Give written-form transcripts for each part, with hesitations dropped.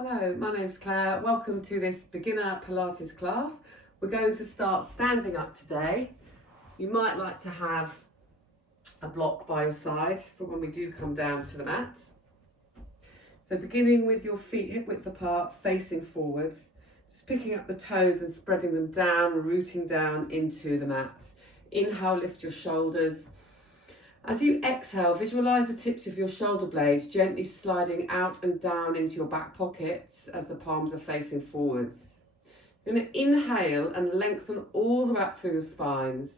Hello, my name's Claire. Welcome to this beginner Pilates class. We're going to start standing up today. You might like to have a block by your side for when we do come down to the mat. So beginning with your feet hip width apart, facing forwards, just picking up the toes and spreading them down, rooting down into the mat. Inhale, lift your shoulders. As you exhale, visualise the tips of your shoulder blades gently sliding out and down into your back pockets as the palms are facing forwards. You're going to inhale and lengthen all the way up through your spines.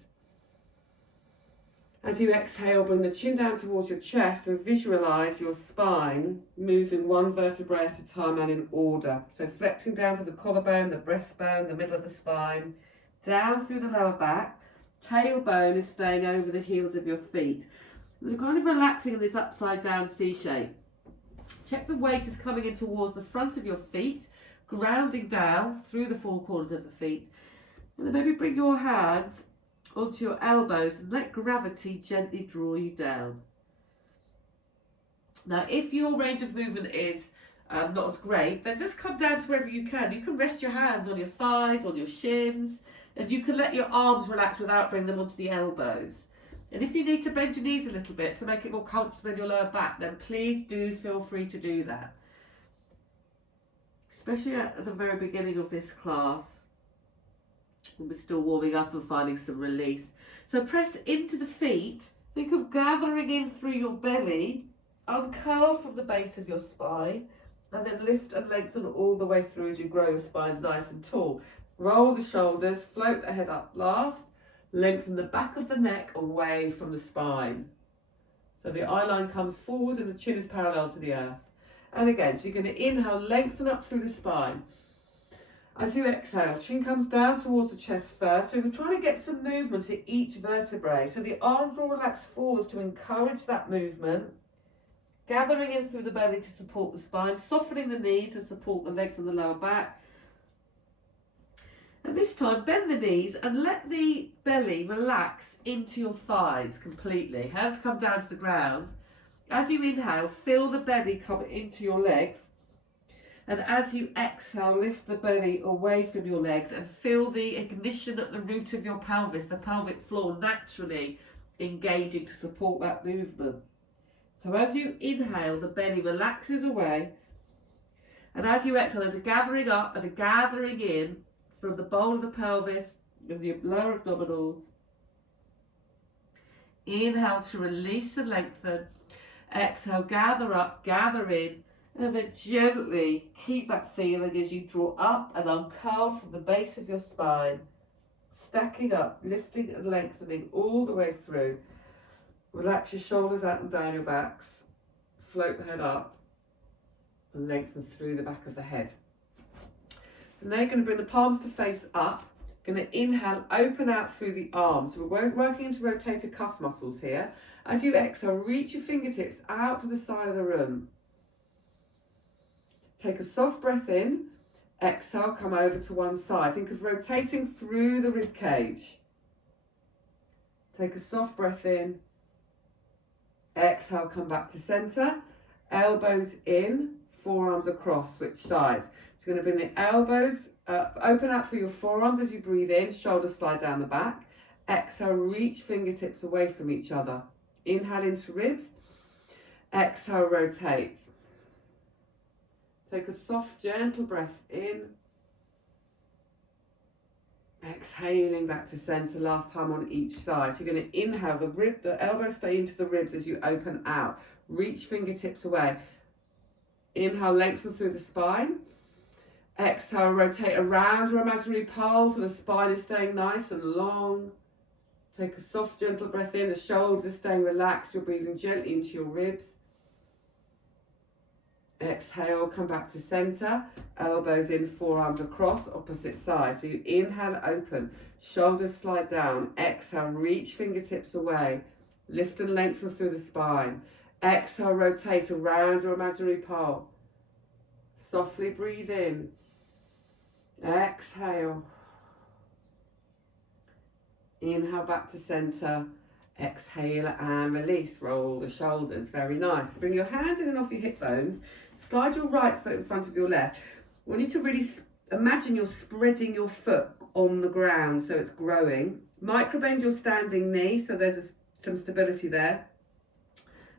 As you exhale, bring the chin down towards your chest and visualise your spine moving one vertebrae at a time and in order. So flexing down to the collarbone, the breastbone, the middle of the spine, down through the lower back. Tailbone is staying over the heels of your feet. You're kind of relaxing in this upside down C shape. Check the weight is coming in towards the front of your feet, grounding down through the four corners of the feet. And then maybe bring your hands onto your elbows and let gravity gently draw you down. Now, if your range of movement is not as great, then just come down to wherever you can. You can rest your hands on your thighs, on your shins, and you can let your arms relax without bringing them onto the elbows. And if you need to bend your knees a little bit to make it more comfortable in your lower back, then please do feel free to do that. Especially at the very beginning of this class, when we're still warming up and finding some release. So press into the feet, think of gathering in through your belly, uncurl from the base of your spine, and then lift and lengthen all the way through as you grow your spines nice and tall. Roll the shoulders, float the head up last, lengthen the back of the neck away from the spine. So the eye line comes forward and the chin is parallel to the earth. And again, so you're going to inhale, lengthen up through the spine. As you exhale, chin comes down towards the chest first. So we're trying to get some movement at each vertebrae. So the arms will relax forwards to encourage that movement. Gathering in through the belly to support the spine, softening the knee to support the legs and the lower back. And this time, bend the knees and let the belly relax into your thighs completely. Hands come down to the ground. As you inhale, feel the belly come into your legs. And as you exhale, lift the belly away from your legs and feel the ignition at the root of your pelvis, the pelvic floor naturally engaging to support that movement. So as you inhale, the belly relaxes away. And as you exhale, there's a gathering up and a gathering in from the bowl of the pelvis and the lower abdominals. Inhale to release and lengthen. Exhale, gather up, gather in, and then gently keep that feeling as you draw up and uncurl from the base of your spine, stacking up, lifting and lengthening all the way through. Relax your shoulders out and down your backs, float the head up, and lengthen through the back of the head. And then you're going to bring the palms to face up. Going to inhale, open out through the arms. So we're working into rotator cuff muscles here. As you exhale, reach your fingertips out to the side of the room. Take a soft breath in. Exhale, come over to one side. Think of rotating through the rib cage. Take a soft breath in. Exhale, come back to centre. Elbows in, forearms across, switch sides. So you're going to bring the elbows open out through your forearms as you breathe in, shoulders slide down the back. Exhale, reach fingertips away from each other. Inhale into ribs. Exhale, rotate. Take a soft, gentle breath in. Exhaling back to centre, last time on each side. So you're going to inhale, the elbows stay into the ribs as you open out. Reach fingertips away. Inhale, lengthen through the spine. Exhale, rotate around your imaginary pole so the spine is staying nice and long. Take a soft, gentle breath in. The shoulders are staying relaxed. You're breathing gently into your ribs. Exhale, come back to centre. Elbows in, forearms across, opposite side. So you inhale, open. Shoulders slide down. Exhale, reach fingertips away. Lift and lengthen through the spine. Exhale, rotate around your imaginary pole. Softly breathe in. Exhale. Inhale back to centre. Exhale and release. Roll the shoulders. Very nice. Bring your hands in and off your hip bones. Slide your right foot in front of your left. I want you to really imagine you're spreading your foot on the ground so it's growing. Microbend your standing knee so there's some stability there.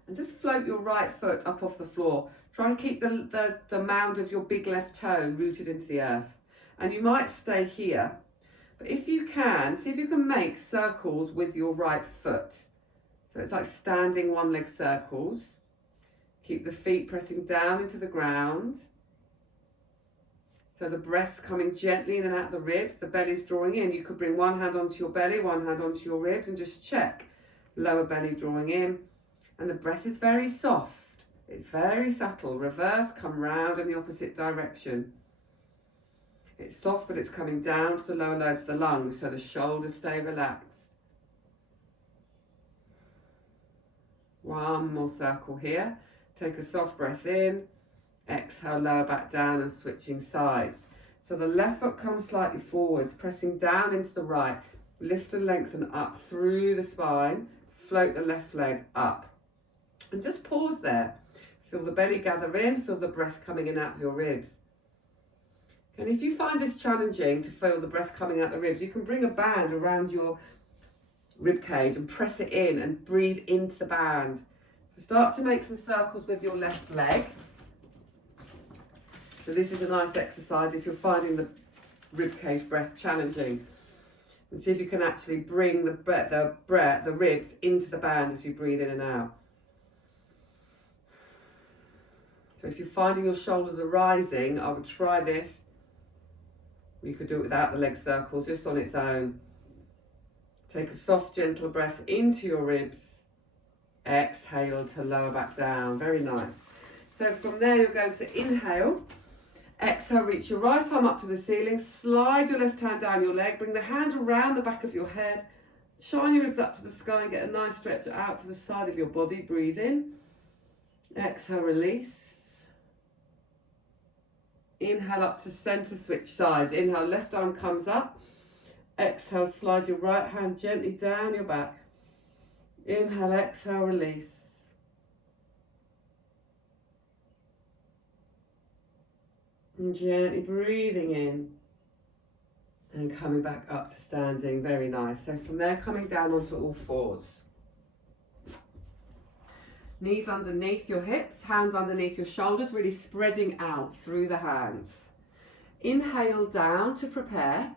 And just float your right foot up off the floor. Try and keep the mound of your big left toe rooted into the earth. And you might stay here. But if you can, see if you can make circles with your right foot. So it's like standing one leg circles. Keep the feet pressing down into the ground. So the breath's coming gently in and out of the ribs. The belly's drawing in. You could bring one hand onto your belly, one hand onto your ribs, and just check. Lower belly drawing in. And the breath is very soft. It's very subtle. Reverse, come round in the opposite direction. It's soft, but it's coming down to the lower lobes of the lungs, so the shoulders stay relaxed. One more circle here. Take a soft breath in. Exhale, lower back down and switching sides. So the left foot comes slightly forwards, pressing down into the right. Lift and lengthen up through the spine. Float the left leg up. And just pause there. Feel the belly gather in, feel the breath coming in out of your ribs. And if you find this challenging to feel the breath coming out the ribs, you can bring a band around your rib cage and press it in and breathe into the band. So start to make some circles with your left leg. So this is a nice exercise if you're finding the rib cage breath challenging. And see if you can actually bring the ribs into the band as you breathe in and out. So if you're finding your shoulders are rising, I would try this. You could do it without the leg circles, just on its own. Take a soft, gentle breath into your ribs. Exhale to lower back down. Very nice. So from there, you're going to inhale. Exhale, reach your right arm up to the ceiling. Slide your left hand down your leg. Bring the hand around the back of your head. Shine your ribs up to the sky and get a nice stretch out to the side of your body. Breathe in. Exhale, release. Inhale up to center, switch sides. Inhale, left arm comes up. Exhale, slide your right hand gently down your back. Inhale, exhale, release. And gently breathing in. And coming back up to standing. Very nice. So from there, coming down onto all fours. Knees underneath your hips, hands underneath your shoulders, really spreading out through the hands. Inhale down to prepare.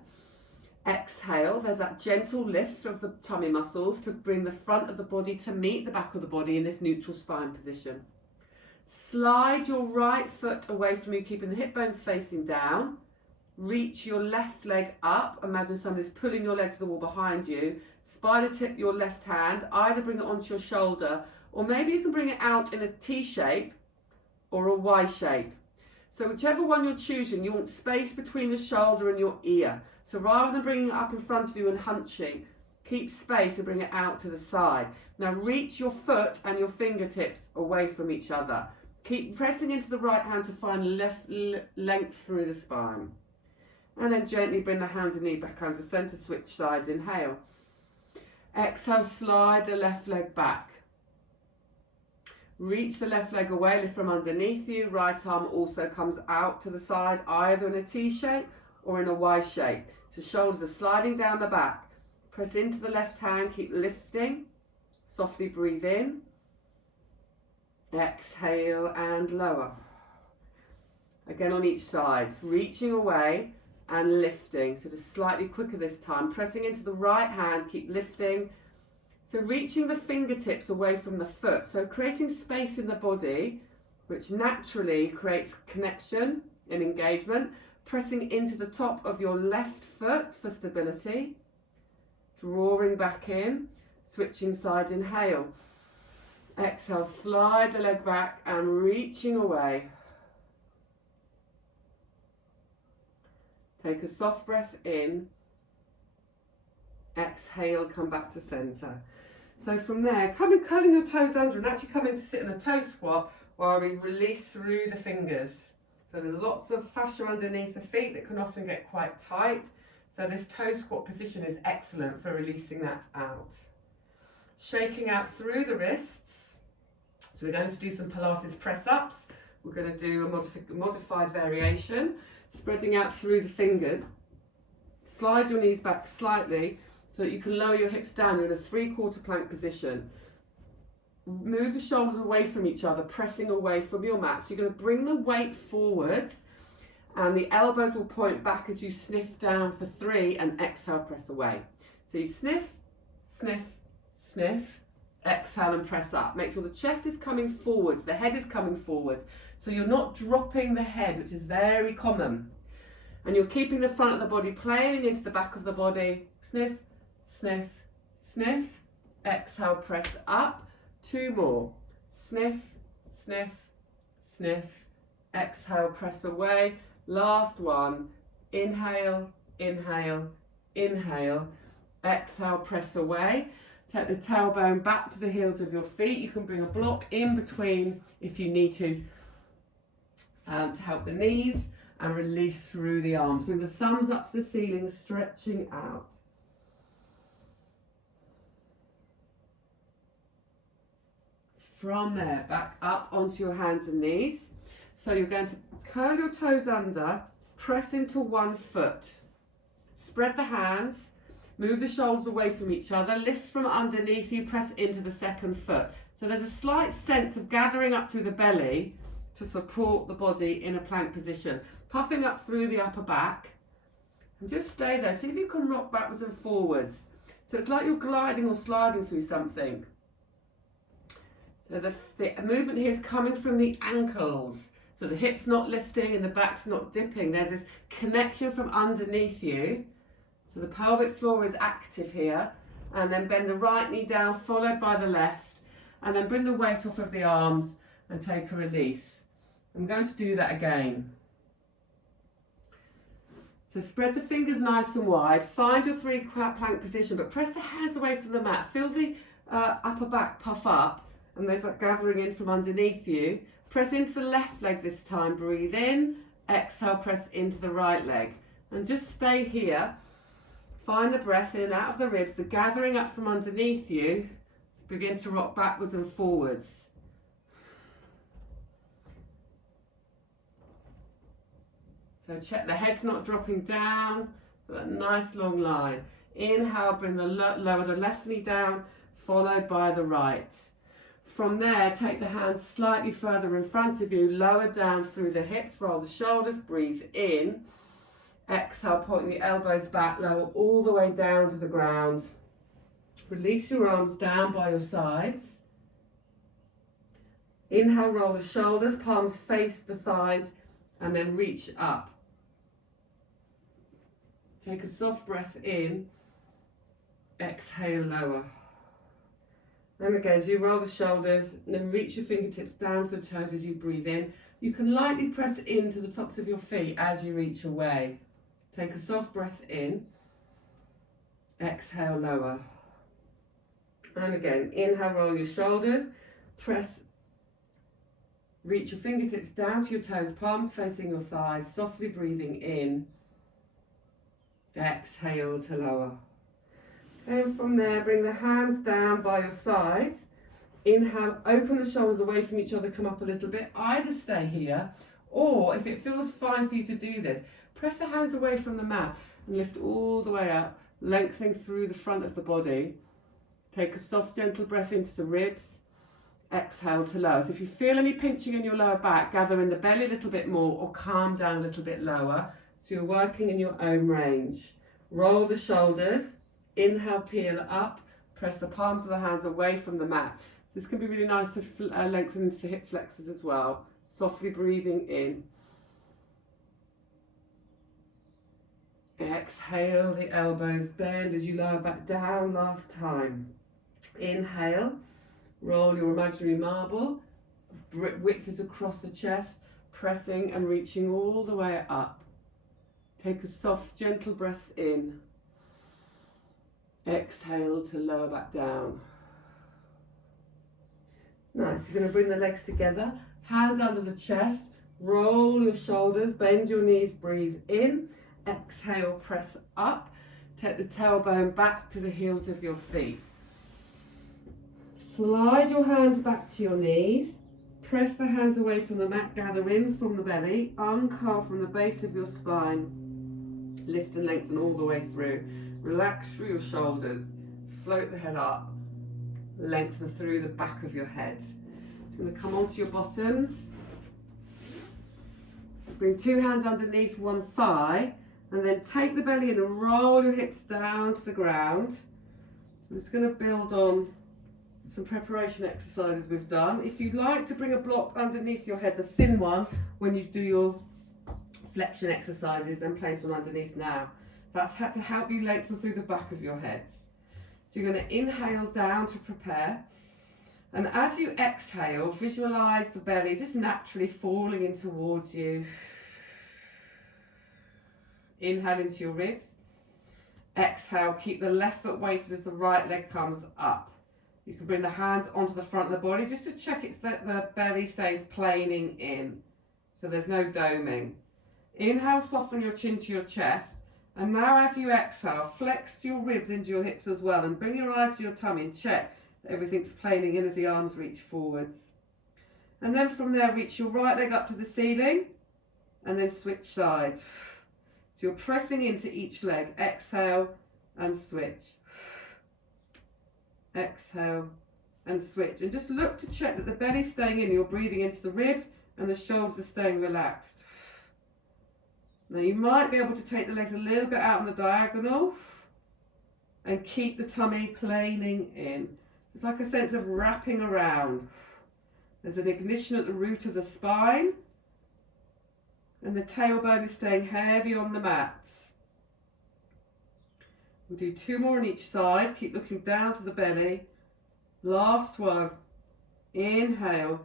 Exhale, there's that gentle lift of the tummy muscles to bring the front of the body to meet the back of the body in this neutral spine position. Slide your right foot away from you, keeping the hip bones facing down. Reach your left leg up. Imagine somebody's pulling your leg to the wall behind you. Spider tip your left hand, either bring it onto your shoulder, or maybe you can bring it out in a T shape or a Y shape. So whichever one you're choosing, you want space between the shoulder and your ear. So rather than bringing it up in front of you and hunching, keep space and bring it out to the side. Now reach your foot and your fingertips away from each other. Keep pressing into the right hand to find length through the spine. And then gently bring the hand and knee back under center, switch sides, inhale. Exhale, slide the left leg back. Reach the left leg away, lift from underneath you. Right arm also comes out to the side, either in a T shape or in a Y shape. So shoulders are sliding down the back. Press into the left hand, keep lifting. Softly breathe in. Exhale and lower. Again on each side, reaching away and lifting. So just slightly quicker this time. Pressing into the right hand, keep lifting. So reaching the fingertips away from the foot. So creating space in the body, which naturally creates connection and engagement. Pressing into the top of your left foot for stability. Drawing back in, switching sides, inhale. Exhale, slide the leg back and reaching away. Take a soft breath in. Exhale, come back to center. So from there, curling your toes under and actually coming to sit in a toe squat while we release through the fingers. So there's lots of fascia underneath the feet that can often get quite tight. So this toe squat position is excellent for releasing that out. Shaking out through the wrists. So we're going to do some Pilates press ups. We're going to do a modified variation, spreading out through the fingers. Slide your knees back slightly so that you can lower your hips down. You're in a 3/4 plank position. Move the shoulders away from each other, pressing away from your mat. So you're going to bring the weight forwards and the elbows will point back as you sniff down for 3 and exhale, press away. So you sniff, sniff, sniff, exhale and press up. Make sure the chest is coming forwards, the head is coming forwards. So you're not dropping the head, which is very common. And you're keeping the front of the body planing into the back of the body. Sniff, sniff, sniff, exhale, press up. 2 more. Sniff, sniff, sniff, exhale, press away. Last one. Inhale, inhale, inhale, exhale, press away. Take the tailbone back to the heels of your feet. You can bring a block in between if you need to help the knees, and release through the arms. Bring the thumbs up to the ceiling, stretching out. From there, back up onto your hands and knees. So you're going to curl your toes under, press into one foot. Spread the hands, move the shoulders away from each other, lift from underneath you, press into the second foot. So there's a slight sense of gathering up through the belly to support the body in a plank position. Puffing up through the upper back, and just stay there. See if you can rock backwards and forwards. So it's like you're gliding or sliding through something. So the movement here is coming from the ankles. So the hips not lifting and the back's not dipping. There's this connection from underneath you. So the pelvic floor is active here. And then bend the right knee down, followed by the left. And then bring the weight off of the arms and take a release. I'm going to do that again. So spread the fingers nice and wide. Find your 3 plank position, but press the hands away from the mat. Feel the upper back puff up, and there's that gathering in from underneath you. Press into the left leg this time. Breathe in. Exhale, press into the right leg. And just stay here. Find the breath in and out of the ribs, the gathering up from underneath you. Begin to rock backwards and forwards. So check the head's not dropping down, but a nice long line. Inhale, bring lower the left knee down, followed by the right. From there, take the hands slightly further in front of you, lower down through the hips, roll the shoulders, breathe in. Exhale, pointing the elbows back, lower all the way down to the ground. Release your arms down by your sides. Inhale, roll the shoulders, palms face the thighs, and then reach up. Take a soft breath in, exhale, lower. And again, as you roll the shoulders, and then reach your fingertips down to the toes as you breathe in. You can lightly press into the tops of your feet as you reach away. Take a soft breath in, exhale, lower. And again, inhale, roll your shoulders, reach your fingertips down to your toes, palms facing your thighs, softly breathing in. Exhale to lower. And from there, bring the hands down by your sides. Inhale, open the shoulders away from each other, come up a little bit. Either stay here, or if it feels fine for you to do this, press the hands away from the mat and lift all the way up, lengthening through the front of the body. Take a soft, gentle breath into the ribs. Exhale to lower. So if you feel any pinching in your lower back, gather in the belly a little bit more or calm down a little bit lower. So you're working in your own range. Roll the shoulders. Inhale, peel up. Press the palms of the hands away from the mat. This can be really nice to lengthen into the hip flexors as well. Softly breathing in. Exhale, the elbows bend as you lower back down last time. Inhale. Roll your imaginary marble, width is across the chest, pressing and reaching all the way up. Take a soft, gentle breath in. Exhale to lower back down. Nice, you're going to bring the legs together, hands under the chest, roll your shoulders, bend your knees, breathe in. Exhale, press up. Take the tailbone back to the heels of your feet. Slide your hands back to your knees, Press the hands away from the mat, gather in from the belly, uncurl from the base of your spine. Lift and lengthen all the way through. Relax through your shoulders. Float the head up. Lengthen through the back of your head. You're going to come onto your bottoms. Bring 2 hands underneath one thigh. And then take the belly in and roll your hips down to the ground. I'm just going to build on some preparation exercises we've done. If you'd like to bring a block underneath your head, the thin one, when you do your flexion exercises, then place one underneath now. That's had to help you lengthen through the back of your heads. So you're going to inhale down to prepare. And as you exhale, visualize the belly just naturally falling in towards you. Inhale into your ribs. Exhale, keep the left foot weighted as the right leg comes up. You can bring the hands onto the front of the body just to check it's that the belly stays planing in. So there's no doming. Inhale, soften your chin to your chest. And now as you exhale, flex your ribs into your hips as well. And bring your eyes to your tummy and check that everything's planing in as the arms reach forwards. And then from there, reach your right leg up to the ceiling. And then switch sides. So you're pressing into each leg. Exhale and switch. Exhale and switch. And just look to check that the belly's staying in. You're breathing into the ribs and the shoulders are staying relaxed. Now you might be able to take the legs a little bit out on the diagonal and keep the tummy planing in. It's like a sense of wrapping around. There's an ignition at the root of the spine. And the tailbone is staying heavy on the mat. We'll do 2 more on each side. Keep looking down to the belly. Last one. Inhale.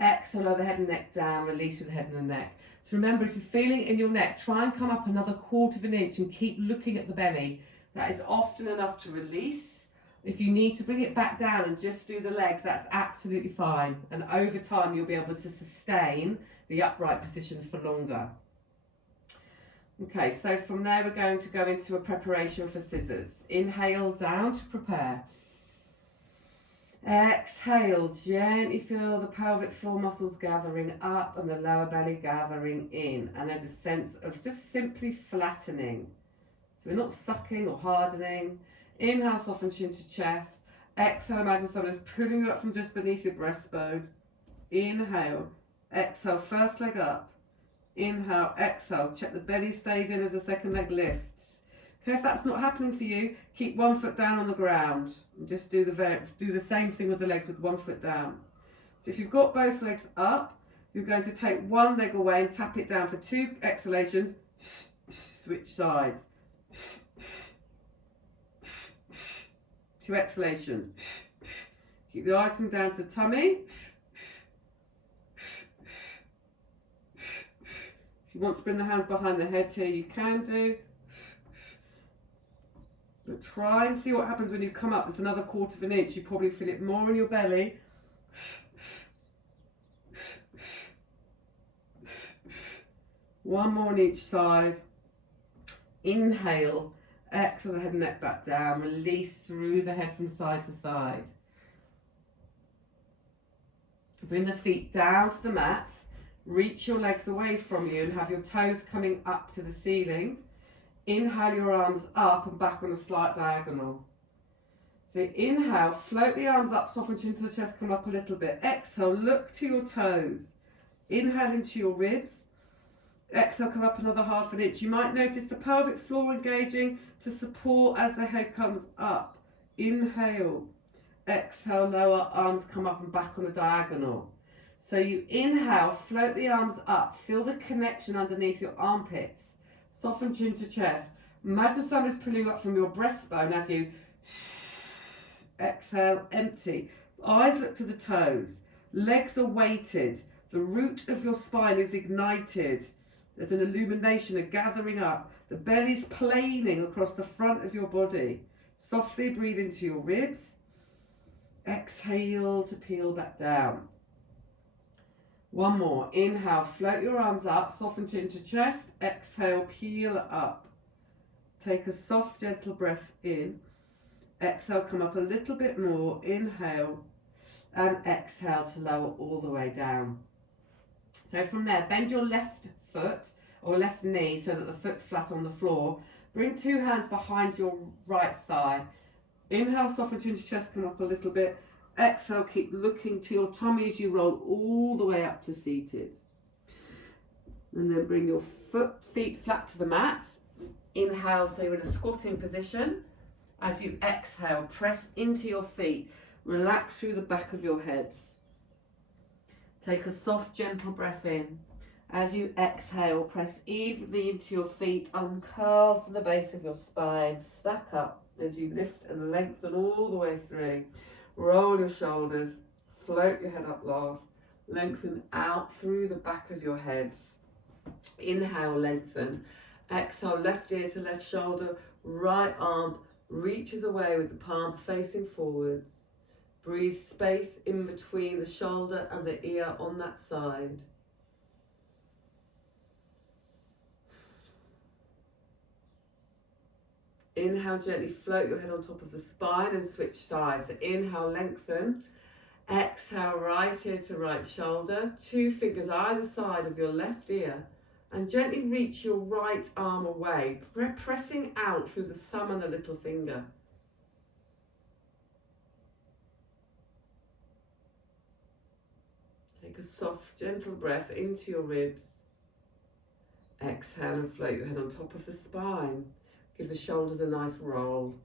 Exhale, lower the head and neck down. Release with the head and the neck. So remember, if you're feeling it in your neck, try and come up another 1/4 of an inch and keep looking at the belly. That is often enough to release. If you need to bring it back down and just do the legs, that's absolutely fine. And over time, you'll be able to sustain the upright position for longer. Okay, so from there we're going to go into a preparation for scissors. Inhale down to prepare. Exhale, gently feel the pelvic floor muscles gathering up and the lower belly gathering in. And there's a sense of just simply flattening. So we're not sucking or hardening. Inhale, soften chin to chest. Exhale, imagine someone is pulling you up from just beneath your breastbone. Inhale. Exhale, first leg up. Inhale, exhale. Check the belly stays in as the second leg lifts. Okay, if that's not happening for you, keep 1 foot down on the ground. And just do the same thing with the legs with 1 foot down. So if you've got both legs up, you're going to take one leg away and tap it down for 2 exhalations. Switch sides. 2 exhalations. Keep the eyes coming down to the tummy. If you want to bring the hands behind the head here, you can do. But try and see what happens when you come up. There's another 1/4 of an inch. You probably feel it more in your belly. One more on each side. Inhale. Exhale the head and neck back down. Release through the head from side to side. Bring the feet down to the mat. Reach your legs away from you and have your toes coming up to the ceiling. Inhale your arms up and back on a slight diagonal. So inhale, float the arms up, soften chin to the chest, come up a little bit. Exhale, look to your toes. Inhale into your ribs. Exhale, come up another 1/2 an inch. You might notice the pelvic floor engaging to support as the head comes up. Inhale. Exhale, lower arms come up and back on a diagonal. So you inhale, float the arms up, feel the connection underneath your armpits. Soften chin to chest. Imagine someone is pulling up from your breastbone as you exhale, empty. Eyes look to the toes. Legs are weighted. The root of your spine is ignited. There's an illumination, a gathering up. The belly's planing across the front of your body. Softly breathe into your ribs. Exhale to peel back down. One more. Inhale, float your arms up, soften chin to chest. Exhale, peel up. Take a soft, gentle breath in. Exhale, come up a little bit more. Inhale. And exhale to lower all the way down. So from there, bend your left foot or left knee so that the foot's flat on the floor. Bring 2 hands behind your right thigh. Inhale, soften your chest, come up a little bit. Exhale, keep looking to your tummy as you roll all the way up to seated. And then bring your feet flat to the mat. Inhale, so you're in a squatting position. As you exhale, press into your feet. Relax through the back of your heads. Take a soft, gentle breath in. As you exhale, press evenly into your feet. Uncurl from the base of your spine. Stack up as you lift and lengthen all the way through. Roll your shoulders. Float your head up last. Lengthen out through the back of your heads. Inhale, lengthen. Exhale, left ear to left shoulder. Right arm reaches away with the palm facing forwards. Breathe space in between the shoulder and the ear on that side. Inhale, gently float your head on top of the spine and switch sides. So inhale, lengthen. Exhale, right ear to right shoulder. 2 fingers either side of your left ear. And gently reach your right arm away, pressing out through the thumb and the little finger. Take a soft, gentle breath into your ribs. Exhale and float your head on top of the spine. Give the shoulders a nice roll.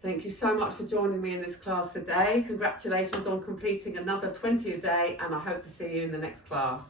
Thank you so much for joining me in this class today. Congratulations on completing another 20 a day, and I hope to see you in the next class.